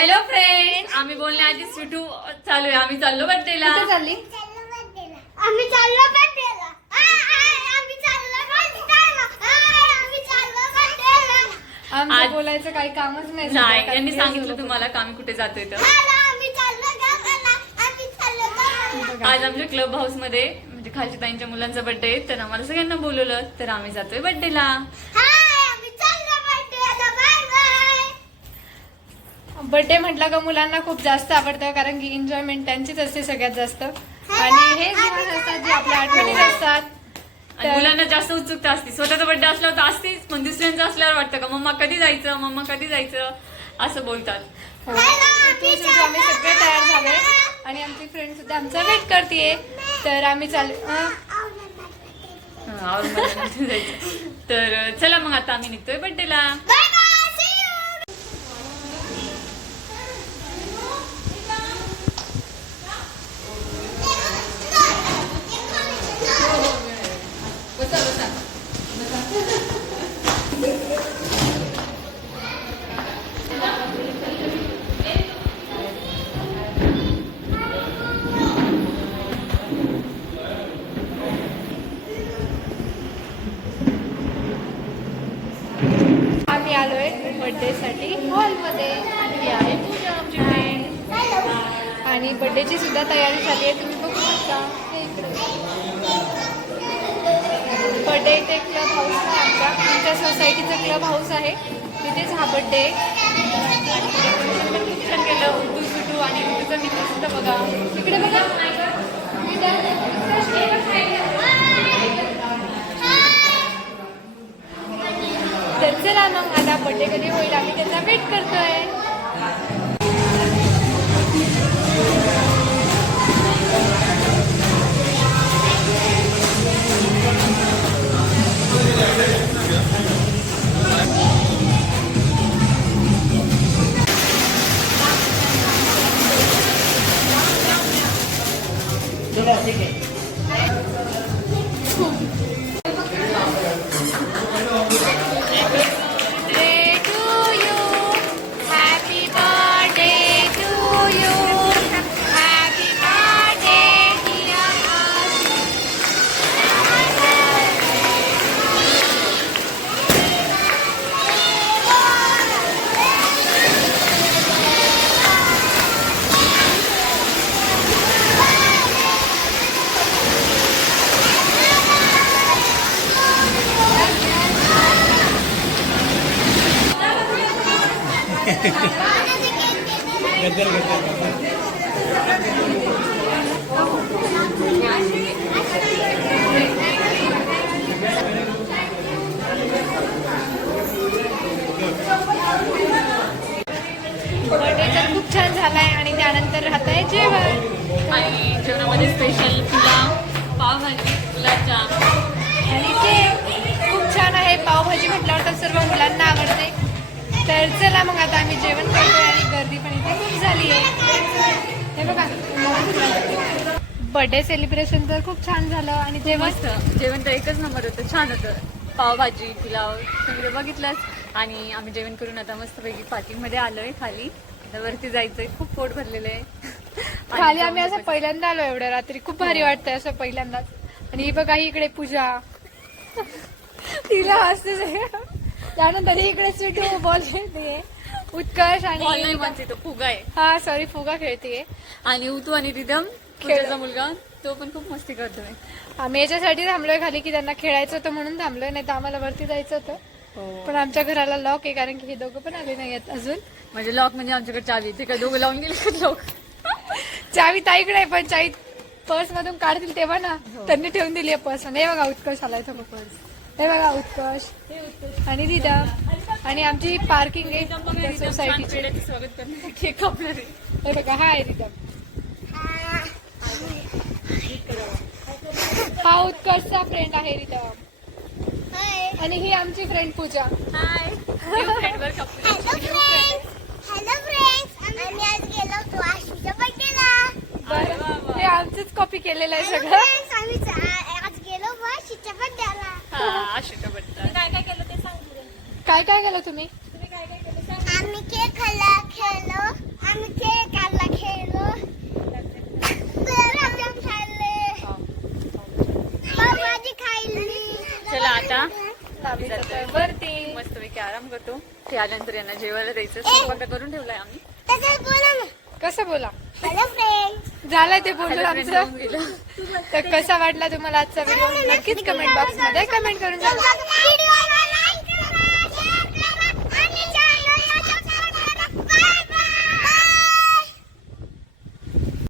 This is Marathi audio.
हॅलो फ्रेंड्स आम्ही बोलण्याआधी सुटू चालू आहे आम्ही चाललो बर्थडेला कुठे चालली? आम्ही चाललो बर्थडेला आम्ही चाललो बर्थडेला आम्ही चाललो बर्थडेला आमचं आज- बोलायचं काही कामच नाही. नाही सध्या, यांनी सांगितलं तुम्हाला का आम्ही कुठे जातोय तर? आम्ही चाललो गावाला आम्ही चाललो गावाला बघा. आज आमच्या क्लब हाऊसमध्ये म्हणजे खालच्या ताईंच्या मुलांचा बर्थडे तर आम्हाला सगळ्यांना बोलवलं तर आम्ही जातोय बर्थडेला बर्थडे म्हटलं का मुलांना खूप जास्त आवडतं कारण की एन्जॉयमेंट त्यांचीच असते सगळ्यात जास्त. आणि हे दिवस असतात जे आपल्या आठवणीत असतात. आणि मुलांना जास्त उत्सुकता असते. स्वतःचा बर्थडे असल्यावर तर असतेच पण दुसऱ्यांचा असल्यावर वाटतं का मम्मा कधी जायचं? मम्मा कधी जायचं? असं बोलतात. हो. तू सुद्धा आम्ही सगळे तयार झालोय आणि आमची फ्रेंड सुद्धा आमचा वेट करतेय. तर आम्ही चालू अं, हा, जायचं. तर चला मग आता आम्ही निघतोय बर्थडेला आलोय हॉलमध्ये ही आहे. पूजा आमची फ्रेंड आणि बर्थडेची सुद्धा तयारी झाली आहे. तुम्ही बघू शकता. हे इकडे. बर्थडे इथे क्लब हाऊस आहे आमच्या. आमच्या सोसायटीचं क्लब हाऊस आहे. तिथेच हा बर्थडे खूप छान केलं उद्दू सुटू आणि उद्दूचा मित्र सुद्धा बघा इकडे बघा तर चला मग आता बड्डे कधी होईल आम्ही त्याचा वेट करतोय. बर्थडे तर खूप छान झालाय आणि त्यानंतर राहत आहे जेवण. आणि जेवणामध्ये स्पेशल पुलाव पावभाजी गुलाबजाम. आणि ते खूप छान आहे. पावभाजी म्हटल्यावर तर सर्व मुलांना आवडते. तर चला मग आता आम्ही जेवण करतोय आणि गर्दी पण इथे खूप झाली आहे. हे बघा. बर्थडे सेलिब्रेशन तर खूप छान झालं आणि ते जेवण मस्त. जेवण तर एकच नंबर होतं. छान होतं. पावभाजी पुलाव सगळं बघितलंच आणि आम्ही जेवण करून आता मस्तपैकी पार्किंगमध्ये आलोय खाली. आता वरती जायचंय. खूप पोट भरलेलं आहे. खाली आम्ही असं पहिल्यांदा आलो एवढ्या रात्री. खूप भारी वाटतंय असं पहिल्यांदाच. आणि ही बघा ही इकडे पूजा. तिला सगळं. त्यानंतर ही इकडे स्वीटू बॉल खेळते उत्कर्ष नाही आणि म्हणते तो फुगा आहे. हा सॉरी फुगा खेळते आणि उतू आणि रिदम पूजाचा मुलगा तो पण खूप मस्ती करतोय. आम्ही याच्यासाठी थांबलोय खाली की त्यांना खेळायचं होतं म्हणून थांबलोय नाही तर आम्हाला वरती जायचं होतं. पण आमच्या घराला लॉक आहे कारण की हे दोघं पण आले नाही आहेत अजून. म्हणजे लॉक म्हणजे आमच्याकडे चावी ते काय दोघं लावून गेले लॉक चावी ताईकडे आहे पण चावी पर्स मधून काढतील तेव्हा ना. त्यांनी ठेवून दिली आहे पर्स हे बघा उत्कर्ष आलाय तो पर्स हे बघा उत्कर्ष आणि रिदा. आणि आमची पार्किंग आहे सोसायटीची स्वागत करणार केक कापणार आहे. हे बघा हा आहे रिदा. हा उत्कर्षचा फ्रेंड आहे रिदा. हाय आणि ही आमची फ्रेंड पूजा. हाय. हे आमचंच कॉपी केलेलं आहे सगळं. तुम्ही? आम्ही खेळलो. आम्ही खाल्ला खेळलो. चला आता. आम्ही मस्त वरती आराम करतो. ते आल्यानंतर यांना जेवायला द्यायचं. स्वयंपाक करून ठेवलाय आम्ही. कसं बोला? झालं ते बोलून आमचं. तर कसा वाटला तुम्हाला आजचा व्हिडिओ नक्कीच कमेंट बॉक्समध्ये कमेंट करून सांगा.